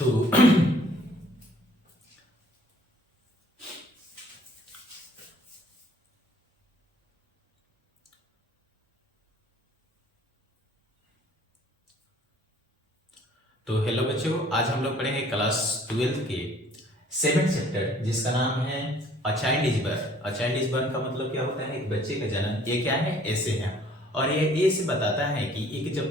तो हेलो बच्चों, आज हम लोग पढ़ेंगे क्लास 12 के 7th चैप्टर जिसका नाम है a child is birth. A child is birth का मतलब क्या होता है? एक बच्चे का जन्म। ये क्या है? ऐसे है। और ये से बताता है कि एक जब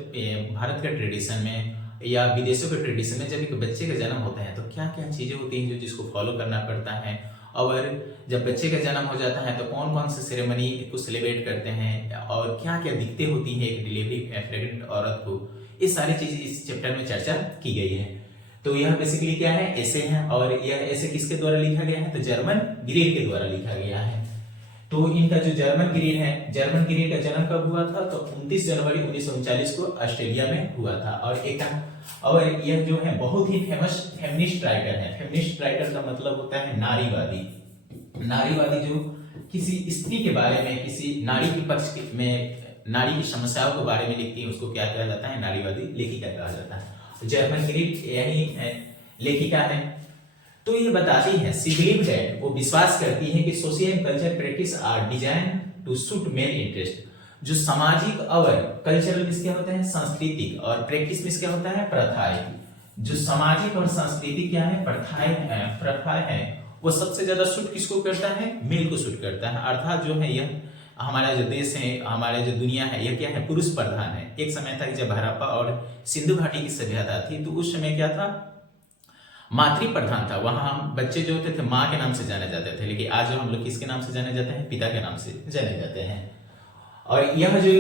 भारत के ट्रेडिशन में या विदेशों के ट्रेडिशन में जब एक बच्चे का जन्म होता है तो क्या क्या चीजें होती हैं जो जिसको फॉलो करना पड़ता है, और जब बच्चे का जन्म हो जाता है तो कौन कौन से सेरेमनी को सेलिब्रेट करते हैं और क्या क्या दिक्कतें होती हैं एक डिलीवरी प्रेग्नेंट औरत को। ये सारी चीज इस चैप्टर में चर्चा की गई है। तो यह बेसिकली क्या है? ऐसे है। और यह ऐसे किसके द्वारा लिखा गया है? तो जर्मन ग्रीर के द्वारा लिखा गया है। तो इनका जो जर्मन ग्रीर है, जर्मन ग्रीर का जन्म कब हुआ था? तो 29 जनवरी 1939 को ऑस्ट्रेलिया में हुआ था। और यह जो है बहुत ही फेमस फेमिनिस्ट राइटर है। फेमिनिस्ट राइटर का मतलब होता है नारीवादी। नारीवादी जो किसी स्त्री के बारे में, किसी नारी के पक्ष में, नारी की समस्याओं के बारे में लिखती है, उसको क्या कहा जाता है? नारीवादी लेखिका कहा जाता है। जर्मन ग्रीक यही लेखिका है। तो ये बताती है, शी बिलीव दैट, वो विश्वास करती है कि social and culture practice are design to suit male interest. जो सामाजिक और कल्चरल में क्या होता है? सांस्कृतिक। और प्रैक्टिस में क्या होता है? प्रथाएं। जो सामाजिक और सांस्कृतिक क्या है? प्रथाएं है, वो सबसे ज्यादा सूट किसको करता है? मेल को सूट करता है। अर्थात जो है यह हमारा जो देश है, हमारे जो दुनिया है, यह क्या है? पुरुष प्रधान है। एक समय था जब हड़प्पा और सिंधु घाटी की सभ्यता थी तो उस समय क्या था? मातृ प्रधान था। वहां बच्चे जो होते थे माँ के नाम से जाने जाते थे, लेकिन आज हम लोग किसके नाम से जाने जाते हैं? पिता के नाम से जाने जाते हैं। और यह जो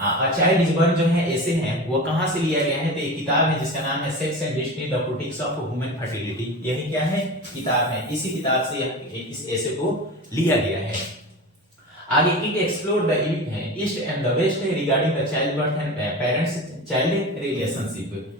अ चाइल्ड इज बर्थ जो है ऐसे हैं, वो कहां से लिया गया है? तो एक किताब है जिसका नाम है sex and destiny the critics of human fertility. यही क्या है? किताब है। इसी किताब से इस ऐसे को लिया गया है। आगे it explore the east and the west regarding the child birth and parents child relationship.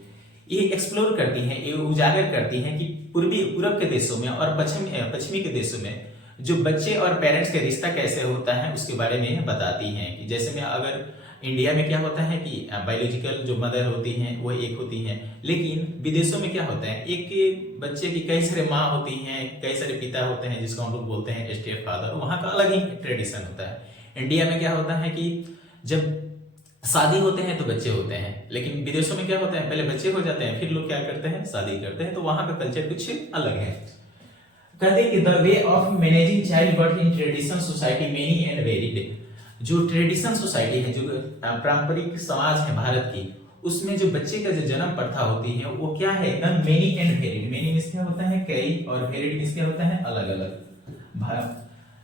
ये एक्सप्लोर करती हैं, ये उजागर करती हैं कि पूर्व के देशों में और पश्चिमी के देशों में जो बच्चे और पेरेंट्स का रिश्ता कैसे होता है उसके बारे में बताती हैं। कि जैसे में अगर इंडिया में क्या होता है कि बायोलॉजिकल जो मदर होती हैं वो एक होती हैं, लेकिन विदेशों में क्या होता है? एक बच्चे की कई सारे माँ होती हैं, कई सारे पिता होते हैं, जिसको हम लोग बोलते हैं स्टेप फादर। वहां का अलग ही ट्रेडिशन होता है। इंडिया में क्या होता है कि जब शादी होते हैं तो बच्चे होते हैं, लेकिन विदेशों में क्या होता है? पहले बच्चे हो जाते हैं, फिर लोग क्या करते हैं? शादी करते हैं। तो वहां का कल्चर कुछ अलग है। कहते हैं कि the way of managing child birth in traditional society many and varied. जो ट्रेडिशनल सोसाइटी है, जो पारंपरिक समाज है भारत की, उसमें जो बच्चे का जो जन्म प्रथा होती है वो क्या है? एकदम many and varied. Many means क्या होता है? कई, और वेरिड मींस क्या होता है? अलग अलग।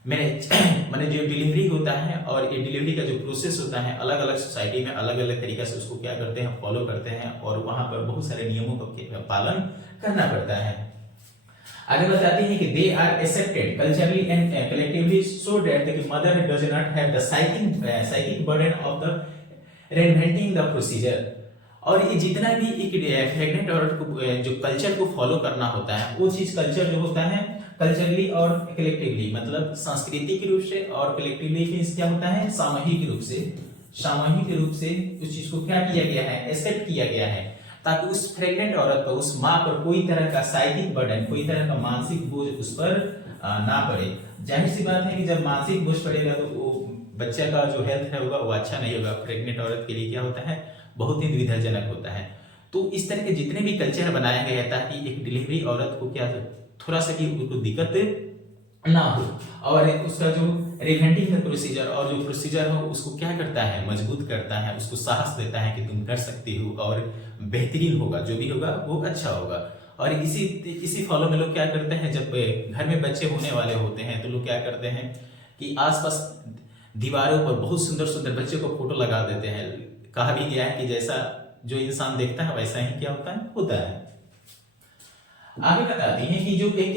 मैंने जो डिलीवरी होता है और ये डिलीवरी का जो प्रोसेस होता है, अलग अलग सोसाइटी में अलग अलग तरीका से उसको क्या करते हैं? फॉलो करते हैं, और वहां पर बहुत सारे नियमों का पालन करना पड़ता है। आगे बताती है कि they are accepted culturally and collectively so that the mother does not have the psychic burden of the reinventing the procedure. और ये जितना भी एक प्रेग्नेंट औरत को जो कल्चर को फॉलो करना होता है, वो चीज कल्चर जो होता है कल्चरली और कलेक्टिवली, मतलब सांस्कृतिक रूप से, और कलेक्टिवली मींस क्या होता है? सामूहिक रूप से। सामूहिक रूप से उस चीज को क्या किया गया है? एक्सेप्ट किया गया है, ताकि उस प्रेग्नेंट औरत पर, उस माँ पर कोई तरह का साइकिक बर्डन, कोई तरह का मानसिक बोझ उस पर ना पड़े। जाहिर सी बात है कि जब मानसिक बोझ पड़ेगा तो वो बच्चे का जो हेल्थ है होगा वो अच्छा नहीं होगा। प्रेग्नेंट औरत के लिए क्या होता है? बहुत ही दुविधाजनक होता है। तो इस तरह के जितने भी कल्चर बनाया गया है ताकि एक डिलीवरी औरत को क्या थोड़ा सा कि उनको दिक्कत ना हो, और उसका जो रिवेंटिंग का प्रोसीजर और जो प्रोसीजर हो उसको क्या करता है? मजबूत करता है, उसको साहस देता है कि तुम कर सकती हो और बेहतरीन होगा, जो भी होगा वो अच्छा होगा। और इसी फॉलो में लोग क्या करते हैं? जब घर में बच्चे होने वाले होते हैं तो लोग क्या करते हैं कि आसपास दीवारों पर बहुत सुंदर सुंदर बच्चे को फोटो लगा देते हैं। कहा भी गया है कि जैसा जो इंसान देखता है वैसा ही क्या होता है। आगे बताती हैं कि जो एक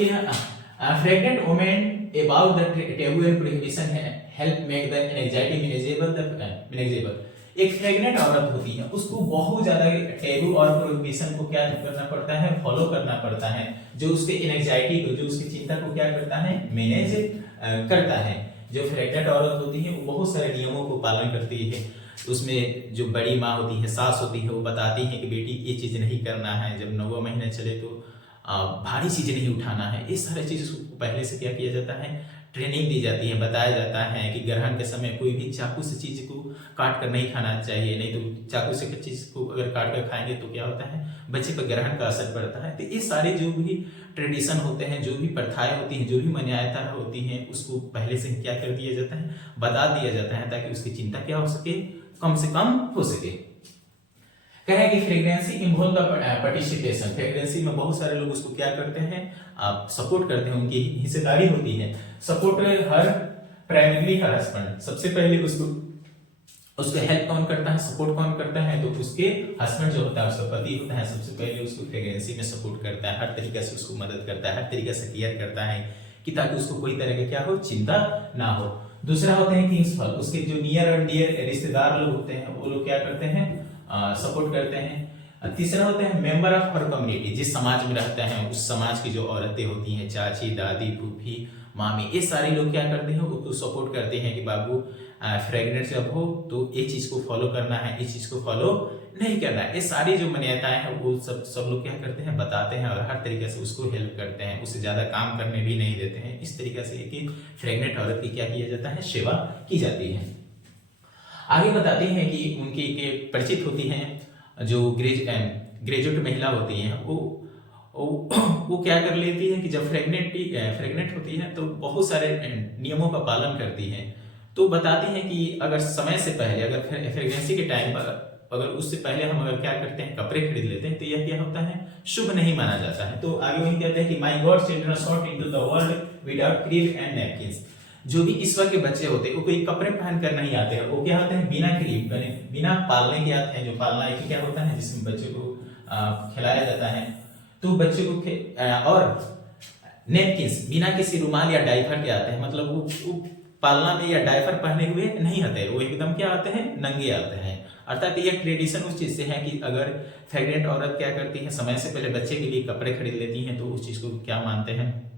pregnant women about the taboo and prohibition help make the anxiety manageable. एक प्रेग्नेंट औरत होती है, उसको बहुत ज्यादा टेबू और प्रोहिबिशन को क्या करना पड़ता है? फॉलो करना पड़ता है, जो उसके एंजाइटी को, जो उसकी चिंता को क्या करता है? मैनेज करता है। जो प्रेग्नेंट औरत होती है वो बहुत सारे नियमों को पालन करती है। उसमें जो बड़ी माँ होती है, सास होती है, वो बताती है कि बेटी ये चीज़ नहीं करना है, जब 9वां महीना चले तो भारी चीज़ें नहीं उठाना है। इस सारे चीज़ को पहले से क्या किया जाता है, ट्रेनिंग दी जाती है, बताया जाता है कि ग्रहण के समय कोई भी चाकू से चीज़ को काट कर नहीं खाना चाहिए, नहीं तो चाकू से चीज़ को अगर काट कर खाएंगे तो क्या होता है, बच्चे पर ग्रहण का असर पड़ता है। तो ये सारे जो भी ट्रेडिशन होते हैं, जो भी प्रथाएं होती हैं, जो भी मान्यता होती हैं, उसको पहले से क्या कर दिया जाता है, बता दिया जाता है, ताकि उसकी चिंता क्या हो सके, कम से कम हो सके। कहे कि फ्रेग्रेंसी इन्वॉल्व द पार्टिसिपेशन, फ्रेग्रेंसी में बहुत सारे लोग उसको क्या करते हैं, आप सपोर्ट करते हैं, उनकी हिस्सेदारी होती है। सपोर्ट हर प्राइमरी हर हस्बैंड, सबसे पहले उसको हेल्प कौन करता है, सपोर्ट कौन करता है, तो उसके हस्बैंड जो होता है, उसका पति होता है, सबसे पहले उसको प्रेगनेंसी में सपोर्ट करता है, हर तरीके से उसको मदद करता है, हर तरीके से केयर करता है कि ताकि उसको कोई तरह का क्या हो, चिंता ना हो। दूसरा होते हैं किंग्स फल, उसके जो नियर और डियर रिश्तेदार लोग होते हैं, वो लोग क्या करते हैं, सपोर्ट करते हैं। तीसरा होता है मेंबर ऑफ हर कम्युनिटी, जिस समाज में रहते हैं उस समाज की जो औरतें होती हैं, चाची, दादी, फूफी, मामी, ये सारे लोग क्या करते हैं, उसको सपोर्ट करते हैं कि बाबू प्रेग्नेंट जब हो तो ये चीज को फॉलो करना है, इस चीज को फॉलो नहीं करना है। ये सारी जो मान्यताएं हैं वो सब लोग क्या करते हैं, बताते हैं और हर तरीके से उसको हेल्प करते हैं, उससे ज्यादा काम करने भी नहीं देते हैं। इस तरीके से कि प्रेग्नेंट औरत की क्या किया जाता है, सेवा की जाती है। आगे बताते हैं कि उनकी के परिचित होती हैं जो ग्रेजुएट महिला होती हैं, वो क्या कर लेती है कि जब प्रेग्नेंट होती है तो बहुत सारे नियमों का पालन करती हैं। तो बताती हैं कि अगर समय से पहले, अगर प्रेगनेंसी के टाइम पर अगर उससे पहले हम अगर क्या करते हैं, कपड़े खरीद लेते हैं, तो यह क्या होता है, शुभ नहीं माना जाता है। तो आगे वही कहते हैं कि my God children sought into the world without cream and napkins, जो भी ईश्वर के बच्चे होते हैं वो कोई कपड़े पहन कर नहीं आते हैं, वो क्या होते हैं, बिना क्रीम बिना पालने के आते हैं। जो पालना एक क्या होता है, जिसमें बच्चे को खिलाया जाता है, तो बच्चे को और नेपकिंस बिना किसी रुमाल या डायपर के आते हैं, मतलब वो पालना में या डायपर पहने हुए नहीं आते, वो एकदम क्या आते हैं, नंगे आते हैं। अर्थात ये ट्रेडिशन उस चीज से है कि अगर प्रेग्नेंट औरत क्या करती है, समय से पहले बच्चे के लिए कपड़े खरीद लेती हैं, तो उस चीज को क्या मानते हैं,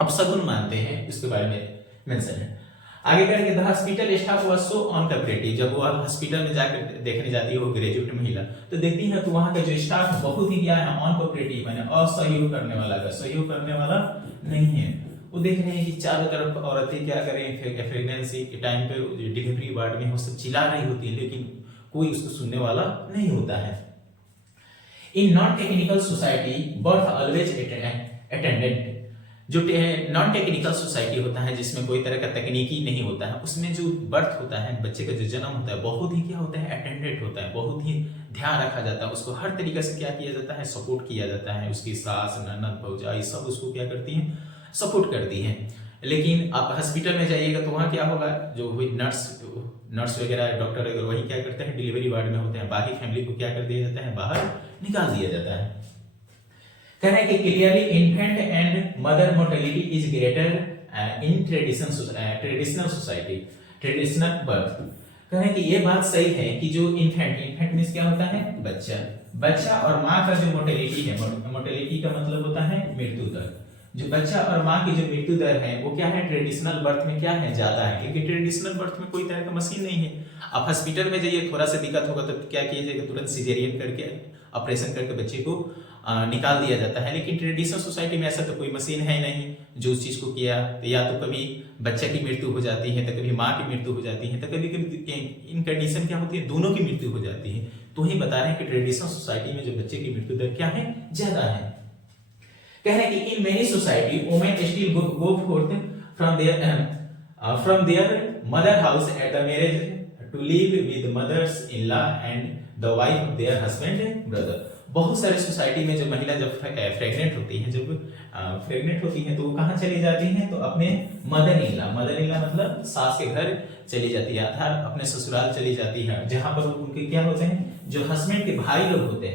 अपशगुन मानते हैं। उसके बारे में मेंशन है। आगे करेंगे the hospital staff was so uncooperative, जब वो हॉस्पिटल में जाकर देखने जाती है वो ग्रेजुएट महिला, तो देखती है तो वहां का जो स्टाफ बहुत ही क्या है, अनकोऑपरेटिव, यानी असहयोग करने वाला, सहयोग करने वाला नहीं है। वो देख रहे हैं कि चारों तरफ औरतें क्या करें, प्रेगनेंसी के टाइम पे डिलीवरी वार्ड में वो सब चिल्ला रही होती है, लेकिन कोई उसको सुनने वाला नहीं होता है। In non technical society birth always attendant, जो नॉन टेक्निकल सोसाइटी होता है जिसमें कोई तरह का तकनीकी नहीं होता है, उसमें जो बर्थ होता है, बच्चे का जो जन्म होता है, बहुत ही क्या होता है, अटेंडेंट होता है, बहुत ही ध्यान रखा जाता है, उसको हर तरीके से क्या किया जाता है, सपोर्ट किया जाता है। उसकी सास, ननद, भौजाई सब उसको क्या करती हैं, सपोर्ट करती हैं। लेकिन आप हॉस्पिटल में जाइएगा तो वहाँ क्या होगा, जो हुई नर्स वगैरह, डॉक्टर वगैरह, वही क्या करते हैं, डिलीवरी वार्ड में होते हैं, बाकी फैमिली को क्या कर दिया जाता है, बाहर निकाल दिया जाता है। कह रहे हैं कि clearly infant and mother mortality is greater in traditional society, traditional birth. कह रहे हैं कि ये बात सही है कि जो इन्फेंट मींस क्या होता है, बच्चा और माँ का जो मोर्टेलिटी है, मोर्टेलिटी का मतलब होता है मृत्यु दर, जो बच्चा और माँ की जो मृत्यु दर है वो क्या है, ट्रेडिशनल बर्थ में क्या है, ज्यादा है, क्योंकि ट्रेडिशनल बर्थ में कोई तरह का मशीन नहीं है। आप हॉस्पिटल में जाइए, थोड़ा सा दिक्कत होगा तो क्या कीजिएगा, तुरंत सिजेरियन करके ऑपरेशन करके बच्चे को निकाल दिया जाता है। लेकिन ट्रेडिशनल सोसाइटी में ऐसा तो कोई मशीन है नहीं जो उस चीज को किया, तो या तो कभी बच्चे की मृत्यु हो जाती है, तो कभी माँ की मृत्यु हो जाती है, तो कभी कभी इन कंडीशन क्या होती है, दोनों की मृत्यु हो जाती है। तो ही बता रहे हैं कि ट्रेडिशनल सोसाइटी में जो बच्चे की मृत्यु दर क्या है, ज्यादा है। कह रहे हैं कि in many society women still go forth from their mother house at the marriage to live with mothers in law and the wife of their husband brother. बहुत सारे सोसाइटी में जो महिला जब प्रेग्नेंट होती है, तो वो कहाँ चली जाती हैं, तो अपने मदर इन लॉ मतलब सास के घर चली जाती है, अर्थात अपने ससुराल चली जाती है, जहां पर उनके क्या होते हैं, जो हस्बैंड के भाई लोग होते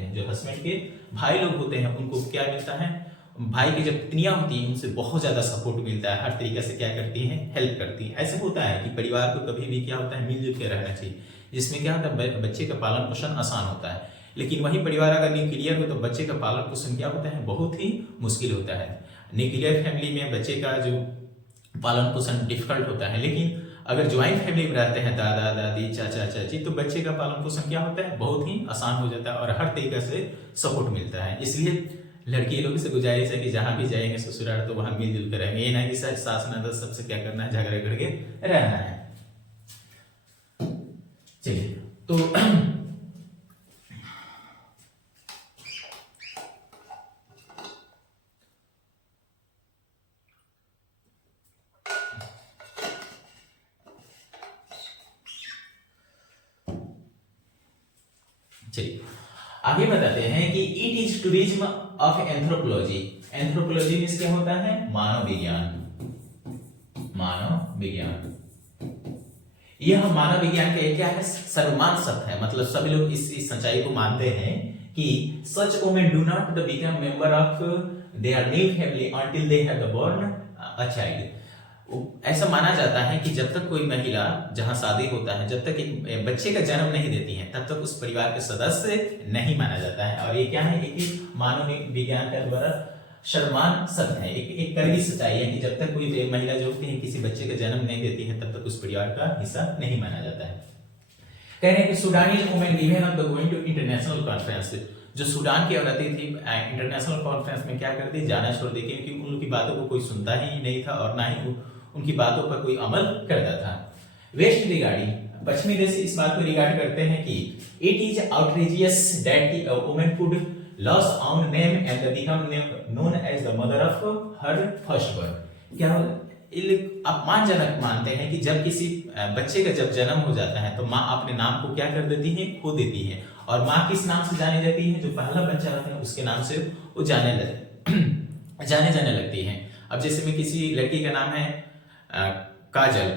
हैं, उनको क्या मिलता है, भाई की जब पत्नियां होती हैं उनसे बहुत ज्यादा सपोर्ट मिलता है, हर तरीके से क्या करती हैं, हेल्प करती हैं। ऐसे होता है कि परिवार को कभी भी क्या होता है, मिलजुल के रहना चाहिए, जिसमें क्या होता है, बच्चे का पालन पोषण आसान होता है। लेकिन वही परिवार अगर न्यूक्लियर हो तो बच्चे का पालन पोषण क्या होता है, बहुत ही मुश्किल होता है। न्यूक्लियर फैमिली में बच्चे का जो पालन पोषण डिफिकल्ट होता है, लेकिन अगर ज्वाइंट फैमिली में रहते हैं, दादा दादी चाचा चाची, तो बच्चे का पालन पोषण क्या होता है, बहुत ही आसान हो जाता है और हर तरीके से सपोर्ट मिलता है। इसलिए लड़की लोगों से गुजारिश है कि जहां भी जाएंगे ससुराल तो वहां मिलजुल कर रहेंगे, ये ना कि सास ननद सबसे क्या करना है, झगड़ा करके रहना है। चलिए तो चलिए आगे बताते हैं कि it is tourism of anthropology. Anthropology में क्या होता है, मानव विज्ञान। मानव विज्ञान, यह मानव विज्ञान का क्या है, सर्वमान्य शब्द है। मतलब सभी लोग इस सच्चाई को मानते हैं कि such women do not become member of their new family until they have born a child. ऐसा माना जाता है कि जब तक कोई महिला जहां शादी होता है, जब तक एक बच्चे का जन्म नहीं देती है, तब तक उस परिवार के सदस्य नहीं माना जाता है। और ये क्या है, एक मानव विज्ञान का द्वारा शर्मान शब्द है, एक कड़वी सच्चाई है कि जब तक कोई महिला जो होती है किसी बच्चे का जन्म नहीं देती है, तब तक उस परिवार का हिस्सा नहीं माना जाता है। कह रहे हैं कि सूडानी women given up the going to international conference. जो सूडान की औरतें थी इंटरनेशनल कॉन्फ्रेंस में क्या करती, जाना छोड़ दी, क्योंकि उन लोगों की बातों को कोई सुनता ही नहीं था और ना ही उनकी बातों पर कोई अमल करता था। वेस्ट रिगार्डिंग, पश्चिमी देश इस बात को रिगार्ड करते हैं कि it is outrageous that a woman could lose on name and become known as the mother of her first birth. क्या अपमानजनक मानते हैं कि जब किसी बच्चे का जब जन्म हो जाता है तो माँ अपने नाम को क्या कर देती है, खो देती है। और माँ किस नाम से जानी जाती है, जो पहला बच्चा होता है उसके नाम से वो जाने लगती है। अब जैसे में किसी लड़की का नाम है काजल,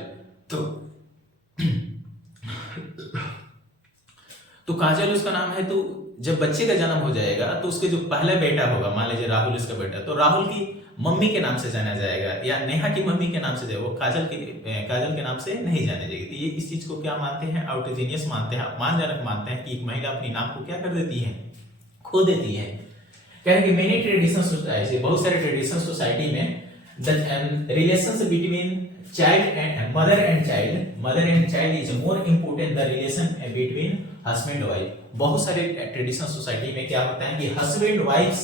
तो काजल उसका नाम है, तो जब बच्चे का जन्म हो जाएगा तो उसके जो पहला बेटा होगा, मान लीजिए राहुल इसका बेटा, तो राहुल की मम्मी के नाम से जाना जाएगा या नेहा की मम्मी के नाम से जाएगा, वो काजल के नाम से नहीं जाने जाएगी। तो ये इस चीज को क्या मानते हैं, आउटरेजियस मानते हैं, अपमानजनक मानते हैं कि एक महिला अपनी नाम को क्या कर देती है, खो देती है। कह रहे हैं कि मेनी ट्रेडिशनल सोसाइटी, बहुत सारे ट्रेडिशनल सोसाइटी में the relations between child and mother and child is more important the relation between husband wife। बहुत सारे ट्रेडिशनल सोसाइटी में क्या होता है कि हस्बैंड वाइफ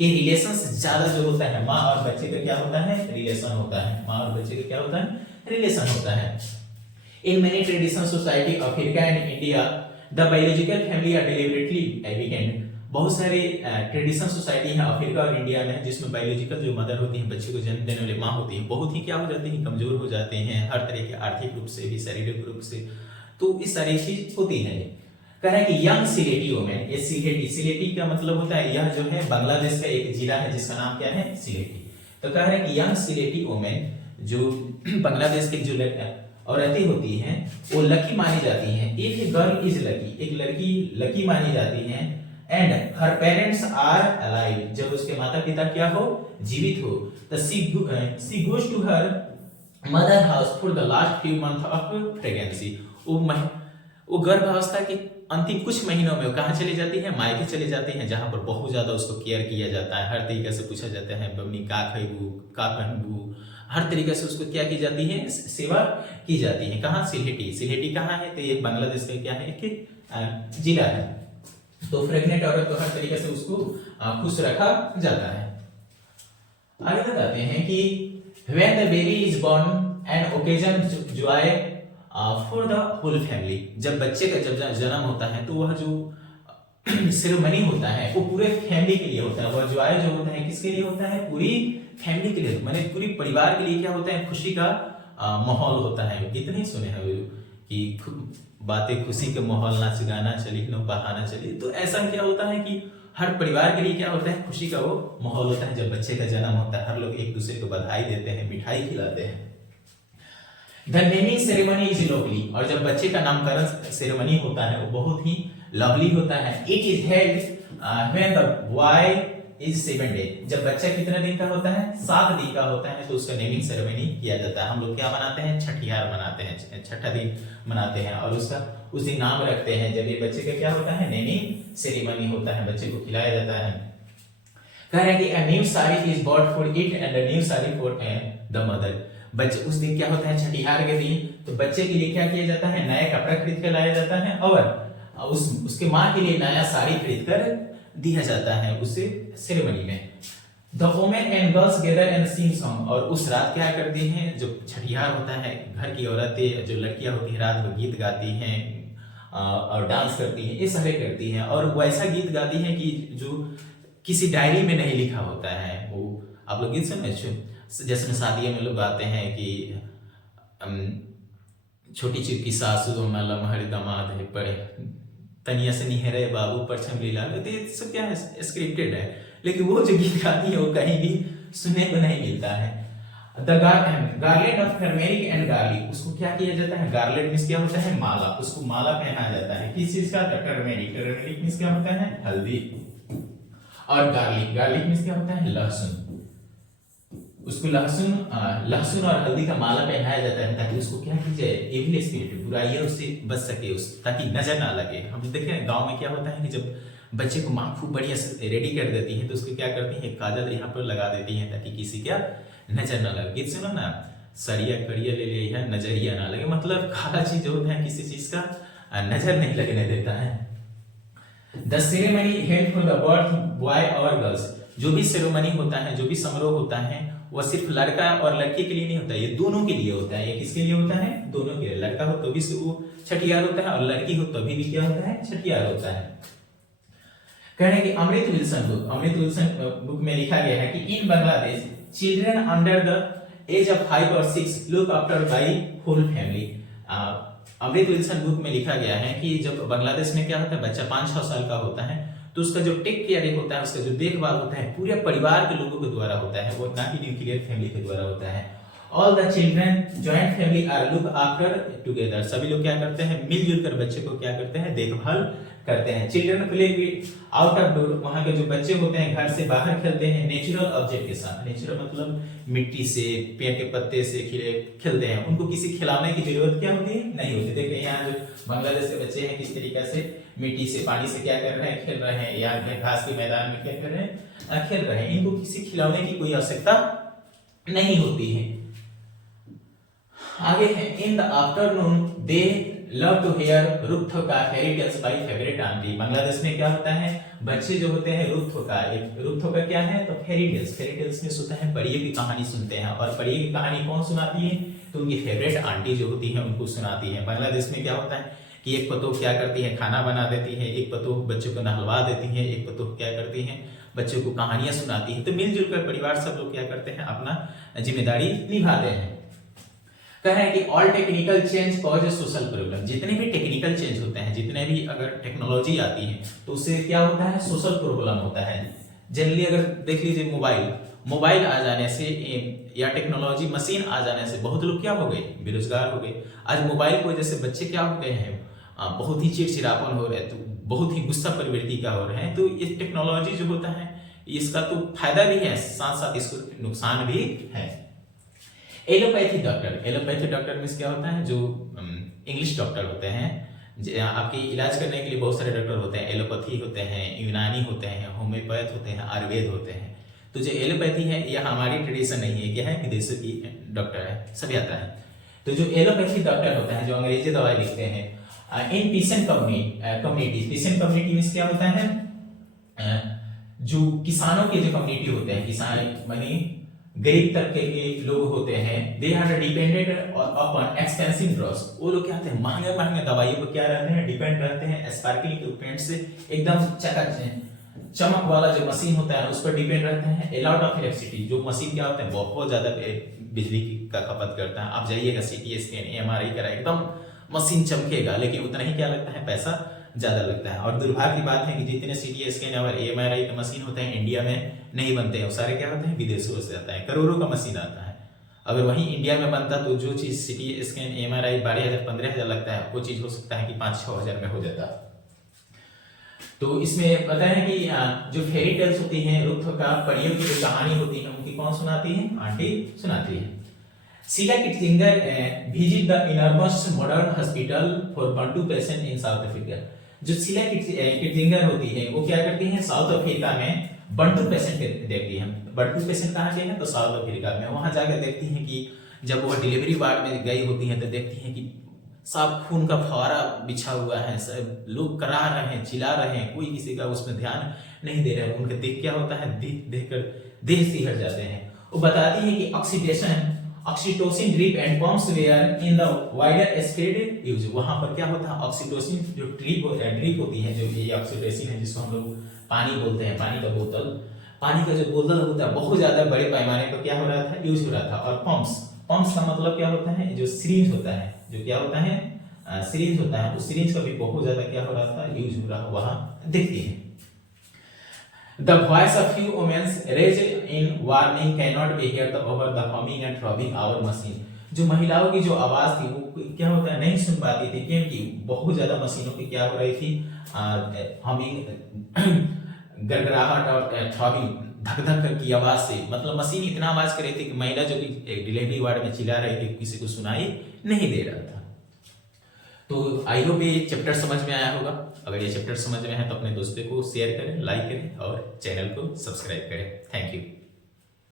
के रिलेशन ज्यादा जो होता है, माँ और बच्चे का क्या होता है, रिलेशन होता है, माँ और बच्चे का क्या होता है, रिलेशन होता है। In many traditional society Africa and India the biological family are deliberately weakened. बहुत सारे ट्रेडिशनल सोसाइटी है अफ्रीका और इंडिया में जिसमें बायोलॉजिकल जो मदर होती है, बच्चे को जन्म देने वाली माँ होती है, बहुत ही क्या हो जाती है, कमजोर हो जाते हैं, हर तरह के आर्थिक रूप से भी, शारीरिक रूप से, तो इस सारी चीज होती है। कह रहा है कि यंग सिलेटी वुमेन, ये सिलेटी का मतलब होता है, यह जो है बांग्लादेश का एक जिला है जिसका नाम क्या है, सिलेटी। तो कह रहे हैं कि यंग सिलेटी वुमेन जो बांग्लादेश के जो औरतें होती हैं वो लकी मानी जाती हैं। इफ गर्ल इज लकी, एक लड़की लकी मानी जाती है, and her parents are alive, जब उसके माता पिता क्या हो, जीवित हो, तो she goes to her mother house for the last few month of pregnancy. वो गर्भावस्था के अंतिम कुछ महीनों में कहाँ चली जाती है, मायके चली जाती है, जहां पर बहुत ज्यादा उसको केयर किया जाता है, हर तरीके से पूछा जाता है, बबनी का खैबू का पहनबू, हर तरीके से उसको क्या की जाती है, सेवा की जाती है। कहाँ, सिलेटी कहाँ है, तो ये बांग्लादेश का क्या है, एक जिला है। तो प्रेग्नेंट औरत को हर तरीके से उसको खुश रखा जाता है। आगे बताते हैं कि when the baby is born an occasion joy for the whole family, जब बच्चे का जब जन्म होता है तो वह जो सेरेमनी होता है वो पूरे फैमिली के लिए होता है। वह जॉय जो होता है किसके लिए होता है, पूरी फैमिली के लिए, माने पूरी परिवार के लिए क्या होता है, खुशी का माहौल होता है। कितने सुने हैं कि बातें खुशी के माहौल, नाच गाना चली, बहाना चली, तो ऐसा क्या होता है कि हर परिवार के लिए क्या होता है, खुशी का वो माहौल होता है। जब बच्चे का जन्म होता है हर लोग एक दूसरे को बधाई देते हैं, मिठाई खिलाते हैं। The naming ceremony is lovely, और जब बच्चे का नामकरण सेरेमनी होता है वो बहुत ही लवली होता है। It is held when the boy is 7 days, जब बच्चा कितने दिन का होता है, 7 दिन का होता है, तो उसका नेमिंग सेरेमनी किया जाता है। हम लोग क्या मनाते हैं, छठियार मनाते हैं, छठा दिन मनाते हैं और उसका उस दिन नाम रखते हैं। जब ये बच्चे का क्या होता है, नेमिंग सेरेमनी होता है, बच्चे को खिलाया जाता है। कह रहे हैं कि a new saree is bought for it and a new saree for the mother, बच्चे उस दिन क्या होता है, छठिहार के दिन तो बच्चे के लिए क्या किया जाता है, नया कपड़ा खरीद कर लाया जाता है और उसके माँ के लिए नया साड़ी खरीद कर दिया जाता है उसे सेरेमनी में। The women and girls gather and sing song, और उस रात क्या करती हैं, जो छठिहार होता है घर की औरतें जो लड़कियां होती हैं रात को गीत गाती हैं और डांस करती हैं, ये सारे करती हैं और वैसा गीत गाती हैं कि जो किसी डायरी में नहीं लिखा होता है। वो आप लोग गीत सुने, जैसे शादियों में लोग गाते हैं कि छोटी चुकी सासू मलम हर दमाद है पड़े तनिया से निहरे बाबू परछम लीला, तो ये सब क्या है, स्क्रिप्टेड है, लेकिन वो जो गीत गाती है वो कहीं भी सुनने को नहीं मिलता है। The garland of turmeric and garlic, उसको क्या किया जाता है, गार्लेट मींस क्या होता है, माला, उसको माला पहनाया जाता है किस चीज का, टर्मेरिक, टर्मेरिक मींस क्या होता है, हल्दी, और गार्लिक, गार्लिक मींस क्या होता है, लहसुन, उसको लहसुन और हल्दी का माला पहनाया जाता है ताकि उसको क्या की जाए, एविल स्पिरिट, बुराइयां उससे बच सके, उस ताकि नजर ना लगे। हम देखें गांव में क्या होता है कि जब बच्चे को माँ खूब बढ़िया से रेडी कर देती है तो उसको क्या करती है, काजल यहाँ पर लगा देती है ताकि किसी क्या नजर ना लगे। गीत सुनो ना, सरिया कड़िया ले लिया नजरिया ना लगे, मतलब काला चीज जो होता है किसी चीज का नजर नहीं लगने देता है। The ceremony held for the birth boy और गर्ल्स, जो भी सेरेमनी होता है, जो भी समारोह होता है, वो सिर्फ लड़का और लड़की के लिए नहीं होता है, ये दोनों के लिए होता है। ये किसके लिए होता है, दोनों के लिए, लड़का हो तो भी वो छठियार होता है और लड़की हो तभी भी क्या होता है, छठियार होता है। कहने कि अमृत विल्सन बुक में लिखा गया है कि in Bangladesh children under the age of 5 और 6 look after by whole family. Amrit Wilson book में लिखा गया है कि जब बांग्लादेश में क्या होता है, बच्चा 5-6 साल का होता है तो उसका जो टेक केयर होता है, उसका जो देखभाल होता है पूरे परिवार के लोगों के द्वारा होता है, वो ना कि न्यूक्लियर फैमिली के द्वारा होता है। All the children joint family are look after together, सभी लोग क्या करते हैं, मिलजुल कर बच्चे को क्या करते हैं, देखभाल करते हैं। Children play out of door, वहां के जो बच्चे होते हैं घर से बाहर खेलते हैं नेचुरल ऑब्जेक्ट के साथ, नेचुरल मतलब मिट्टी से, पेड़ के पत्ते से खेलते हैं, उनको किसी खिलौने की जरूरत क्या होती है, नहीं होती। देखिए यहाँ जो बांग्लादेश के बच्चे हैं किस तरीके से मिट्टी से, पानी से क्या कर रहे हैं, खेल रहे हैं, या घास के मैदान में क्या कर रहे हैं, खेल रहे हैं, इनको किसी खिलौने की कोई आवश्यकता नहीं होती है। आगे है in the afternoon they love to hear रुक्थोका fairy tales by favourite aunty. Bangladesh में क्या होता है, बच्चे जो होते हैं रुक्थोका क्या है, तो फेरी टेल्स में सुनते हैं, परियों की कहानी सुनते हैं, और परियों की कहानी कौन सुनाती है, तो उनकी फेवरेट आंटी जो होती है उनको सुनाती है। बांग्लादेश में क्या होता है कि एक पतोह क्या करती है, खाना बना देती है, एक पतोह बच्चों को नहलवा देती है, एक पतोह क्या करती है, बच्चों को कहानियां सुनाती है। तो मिलजुल कर परिवार सब लोग क्या करते हैं, अपना जिम्मेदारी निभाते हैं। कह रहे हैं कि all technical change cause social problem, जितने भी टेक्निकल चेंज होते हैं, जितने भी अगर टेक्नोलॉजी आती है तो उससे क्या होता है, सोशल प्रॉब्लम होता है। जनरली अगर देख लीजिए मोबाइल आ जाने से या टेक्नोलॉजी मशीन आ जाने से बहुत लोग क्या हो गए, बेरोजगार हो गए। आज मोबाइल की वजह से बच्चे क्या हो गए हैं, बहुत ही चिड़चिड़ापन हो रहे हैं, तो बहुत ही गुस्सा प्रवृत्ति का हो रहे हैं। तो ये टेक्नोलॉजी जो होता है इसका तो फायदा भी है, साथ साथ इसको नुकसान भी है। एलोपैथी डॉक्टर मींस क्या होता है, जो इंग्लिश डॉक्टर होते हैं, आपके इलाज करने के लिए बहुत सारे डॉक्टर होते हैं, एलोपैथी होते हैं, यूनानी होते हैं, होम्योपैथ होते हैं, आयुर्वेद होते हैं। तो जो एलोपैथी है यह हमारी ट्रेडिशन नहीं है, क्या है, विदेशों की डॉक्टर है, सभी आता है। तो जो एलोपैथी डॉक्टर होता है जो अंग्रेजी दवाई लिखते हैं, इन पीसेंट कम्युनिटी मींस क्या होता है, जो किसानों के जो कम्युनिटी होते हैं, किसान मानी गरीब तबके के लोग होते हैं, they are dependent upon expensive drugs, वो लोग क्या होते हैं, महंगे दवाइयों पर क्या रहते हैं, डिपेंड रहते हैं। स्पार्कलिंग इक्विपमेंट से एकदम चमक वाला जो मशीन होता है उस पर डिपेंड रहते हैं। ए लॉट ऑफ इलेक्ट्रिसिटी, जो मशीन क्या होता है बहुत ज्यादा बिजली का खपत करता है। आप जाइएगा सीटी स्कैन एमआरआई करा, एकदम मशीन चमकेगा, लेकिन उतना ही क्या लगता है, पैसा ज्यादा लगता है। और दुर्भाग्य की बात है कि जितने सीटी स्कैन और एमआरआई के मशीन होते हैं इंडिया में नहीं बनते हैं, सारे क्या होते हैं, विदेशों से आता है, करोड़ों का मशीन आता है। अगर वहीं इंडिया में बनता तो जो चीज सीटी स्कैन एमआरआई 12,000-15,000 लगता है, वो चीज हो सकता है कि 5-6 हजार में हो जाता। तो इसमें पता है कि जो फेरी टेल्स होती हैं, रुक्थोका परियों की जो कहानी होती है उनकी कौन सुनाती है, आंटी सुनाती है। Sheila Kitzinger visit the enormous modern hospital for Bantu patient in South Africa. जो शीला किटजिंगर होती है वो क्या करती है, साउथ अफ्रीका में बंटू पेशेंट देखती है। बंटू पेशेंट कहाँ के हैं, तो साउथ अफ्रीका में। वहां जाकर देखती हैं कि जब वह डिलीवरी वार्ड में गई होती हैं तो देखती हैं कि सब खून का फव्वारा बिछा हुआ है, सब लोग करा रहे हैं, चिल्ला रहे हैं, कोई किसी का उसमें ध्यान नहीं दे रहे हैं। उनके देख क्या होता है, देखकर देह सिहर जाते हैं। वो बताती है कि oxytocin drip and pumps were in the wider spread use. वहां पर क्या होता है, ऑक्सीटोसिन जो ड्रिप होती है, जो ये ऑक्सीटोसिन है जिसको हम लोग पानी बोलते हैं, पानी का जो बोतल होता है बहुत ज्यादा बड़े पैमाने पर क्या हो रहा था, यूज हो रहा था। और पंप्स का मतलब क्या होता है, जो सिरिंज होता है, जो क्या होता है, सिरिंज होता है, उस सिरिंज का भी बहुत ज्यादा क्या हो रहा था, यूज हो रहा वहां देखते हैं। The voice of few women raised in warning cannot be heard over the humming and throbbing our machine। जो महिलाओं की जो आवाज थी वो क्या होता है, नहीं सुन पाती थी, क्योंकि बहुत ज्यादा मशीनों की क्या हो रही थी, हमिंग गड़गड़ाहट और थ्रॉबिंग धक धक की आवाज से, मतलब मशीन इतना आवाज कर रही थी कि महिला जो कि एक डिलीवरी वार्ड में चिल्ला रही थी, किसी को सुनाई नहीं दे रहा था। तो आई होप ये चैप्टर समझ में आया होगा। अगर ये चैप्टर समझ में है तो अपने दोस्तों को शेयर करें, लाइक करें और चैनल को सब्सक्राइब करें। Thank you.